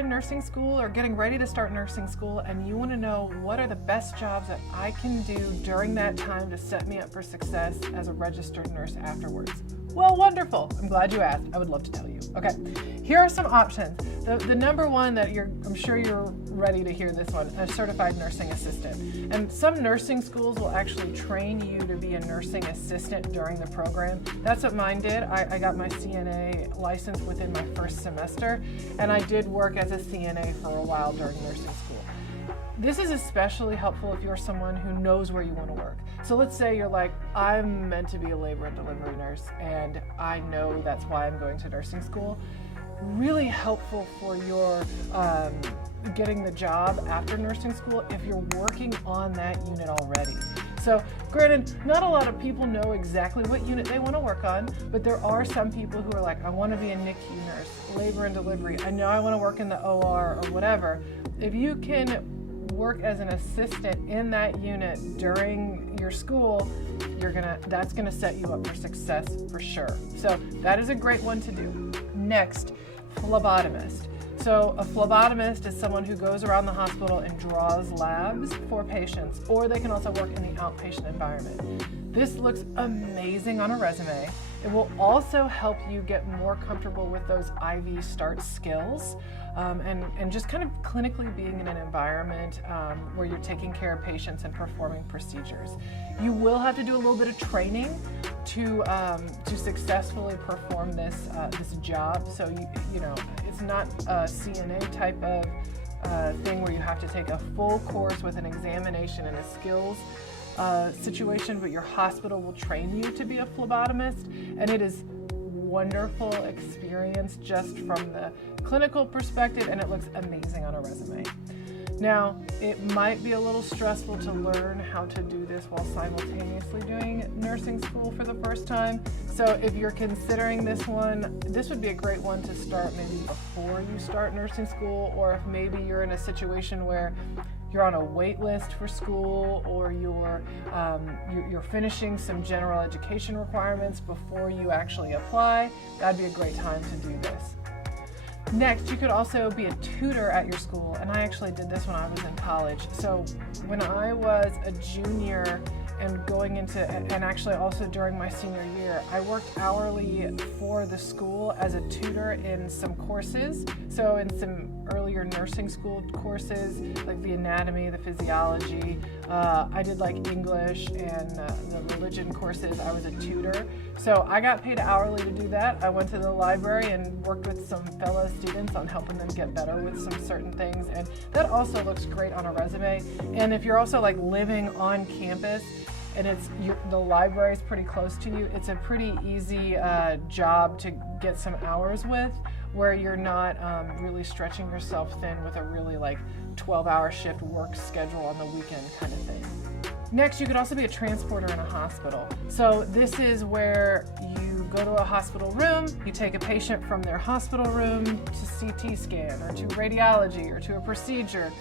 in nursing school or getting ready to start nursing school and you want to know what are the best jobs that I can do during that time to set me up for success as a registered nurse afterwards? Well, wonderful. I'm glad you asked. I would love to tell you. Okay, here are some options. The number one that I'm sure you're ready to hear this one, a certified nursing assistant. And some nursing schools will actually train you to be a nursing assistant during the program. That's what mine did. I got my CNA license within my first semester, and I did work as a CNA for a while during nursing school. This is especially helpful if you're someone who knows where you want to work. So let's say you're like, I'm meant to be a labor and delivery nurse, and I know that's why I'm going to nursing school. Really helpful for your getting the job after nursing school if you're working on that unit already. So granted, not a lot of people know exactly what unit they want to work on, but there are some people who are like, I want to be a NICU nurse, labor and delivery. I know I want to work in the OR or whatever. If you can work as an assistant in that unit during your school, that's gonna set you up for success for sure. So that is a great one to do. Next, phlebotomist. So a phlebotomist is someone who goes around the hospital and draws labs for patients, or they can also work in the outpatient environment. This looks amazing on a resume. It will also help you get more comfortable with those IV start skills and just kind of clinically being in an environment where you're taking care of patients and performing procedures. You will have to do a little bit of training to successfully perform this job. So you know it's not a CNA type of thing where you have to take a full course with an examination and a skills situation, but your hospital will train you to be a phlebotomist, and it is wonderful experience just from the clinical perspective, and it looks amazing on a resume. Now, it might be a little stressful to learn how to do this while simultaneously doing nursing school for the first time. So if you're considering this one, this would be a great one to start maybe before you start nursing school, or if maybe you're in a situation where you're on a wait list for school, or you're finishing some general education requirements before you actually apply, that'd be a great time to do this. Next, you could also be a tutor at your school, and I actually did this when I was in college. So when I was a junior and going into, and actually also during my senior year, I worked hourly for the school as a tutor in some courses. So in some earlier nursing school courses, like the anatomy, the physiology, I did like English and the religion courses, I was a tutor. So I got paid hourly to do that. I went to the library and worked with some fellow students on helping them get better with some certain things. And that also looks great on a resume. And if you're also like living on campus, and the library is pretty close to you, it's a pretty easy job to get some hours with, where you're not really stretching yourself thin with a really like 12-hour shift work schedule on the weekend kind of thing. Next, you could also be a transporter in a hospital. So this is where you go to a hospital room, you take a patient from their hospital room to CT scan or to radiology or to a procedure.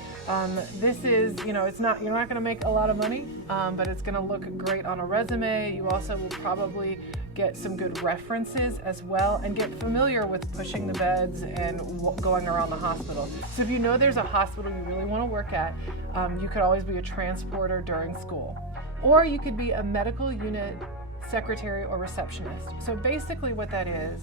This is, you're not going to make a lot of money, but it's going to look great on a resume. You also will probably get some good references as well, and get familiar with pushing the beds and going around the hospital. So if you know there's a hospital you really want to work at, you could always be a transporter during school. Or you could be a medical unit secretary or receptionist. So basically what that is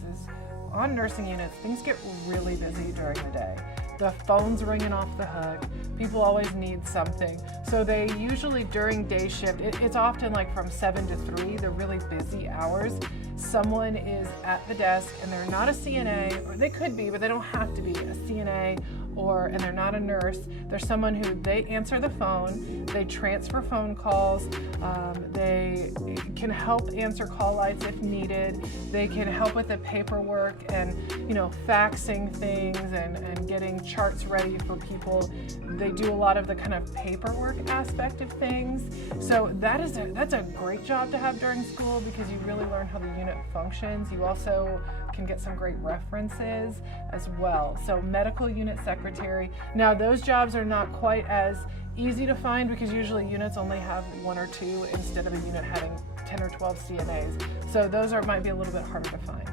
on nursing units, things get really busy during the day. The phone's ringing off the hook. People always need something. So they usually during day shift, it's often like from 7 to 3, the really busy hours. Someone is at the desk and they're not a CNA, or they could be, but they don't have to be a CNA, and they're not a nurse. They're someone who they answer the phone, they transfer phone calls, they can help answer call lights if needed, they can help with the paperwork and faxing things and getting charts ready for people. They do a lot of the kind of paperwork aspect of things. So that's a great job to have during school, because you really learn how the unit functions. You also can get some great references as well. So medical unit secretary. Now those jobs are not quite as easy to find, because usually units only have 1 or 2 instead of a unit having 10 or 12 CNAs. So those might be a little bit harder to find.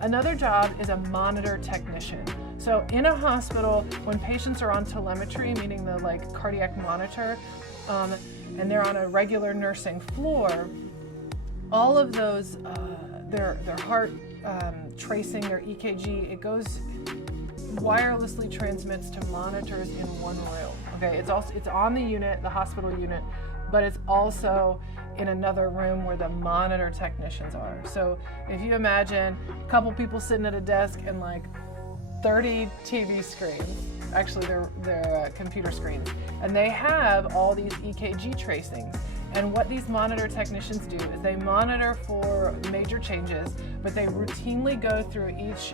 Another job is a monitor technician. So in a hospital, when patients are on telemetry, meaning the like cardiac monitor, and they're on a regular nursing floor, all of those, their heart tracing, their EKG, it goes wirelessly transmits to monitors in one room. Okay, it's on the unit, the hospital unit, but it's also in another room where the monitor technicians are. So if you imagine a couple people sitting at a desk and like 30 TV screens, actually they're computer screens, and they have all these EKG tracings. And what these monitor technicians do is they monitor for major changes, but they routinely go through each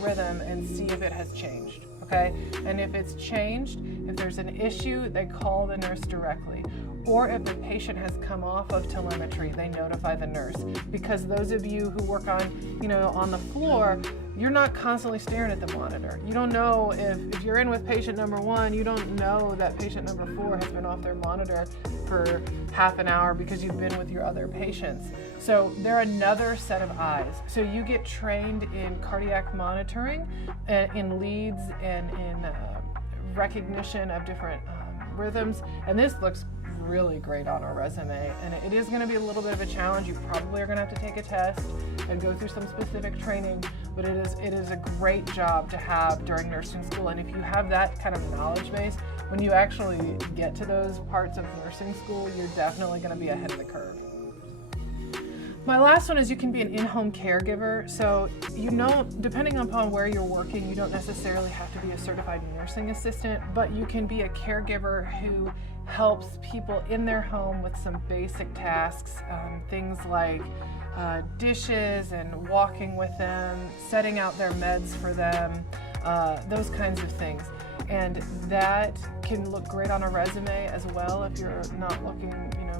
rhythm and see if it has changed, okay? And if it's changed, if there's an issue, they call the nurse directly. Or if the patient has come off of telemetry, they notify the nurse. Because those of you who work on the floor, you're not constantly staring at the monitor. You don't know if you're in with patient number 1, you don't know that patient number 4 has been off their monitor for half an hour because you've been with your other patients. So they're another set of eyes. So you get trained in cardiac monitoring, in leads, and in recognition of different rhythms. And this looks really great on a resume, and it is going to be a little bit of a challenge. You probably are going to have to take a test and go through some specific training, but it is a great job to have during nursing school. And if you have that kind of knowledge base, when you actually get to those parts of nursing school, you're definitely going to be ahead of the curve. My last one is you can be an in-home caregiver. So, depending upon where you're working, you don't necessarily have to be a certified nursing assistant, but you can be a caregiver who helps people in their home with some basic tasks, things like dishes and walking with them, setting out their meds for them, those kinds of things. And that can look great on a resume as well if you're not looking,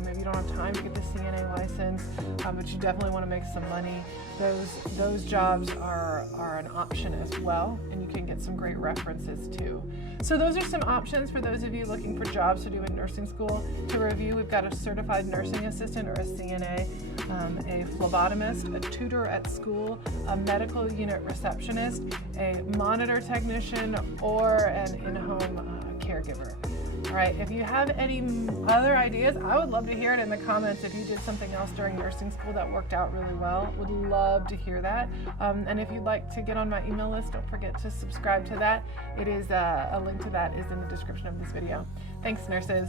maybe you don't have time to get the CNA license, but you definitely want to make some money. Those jobs are an option as well, and you can get some great references too. So those are some options for those of you looking for jobs to do in nursing school. To review, we've got a certified nursing assistant or a CNA, a phlebotomist, a tutor at school, a medical unit receptionist, a monitor technician, or an in-home caregiver. All right, if you have any other ideas, I would love to hear it in the comments. If you did something else during nursing school that worked out really well, would love to hear that. And if you'd like to get on my email list, don't forget to subscribe to that. It is a link to that is in the description of this video. Thanks, nurses.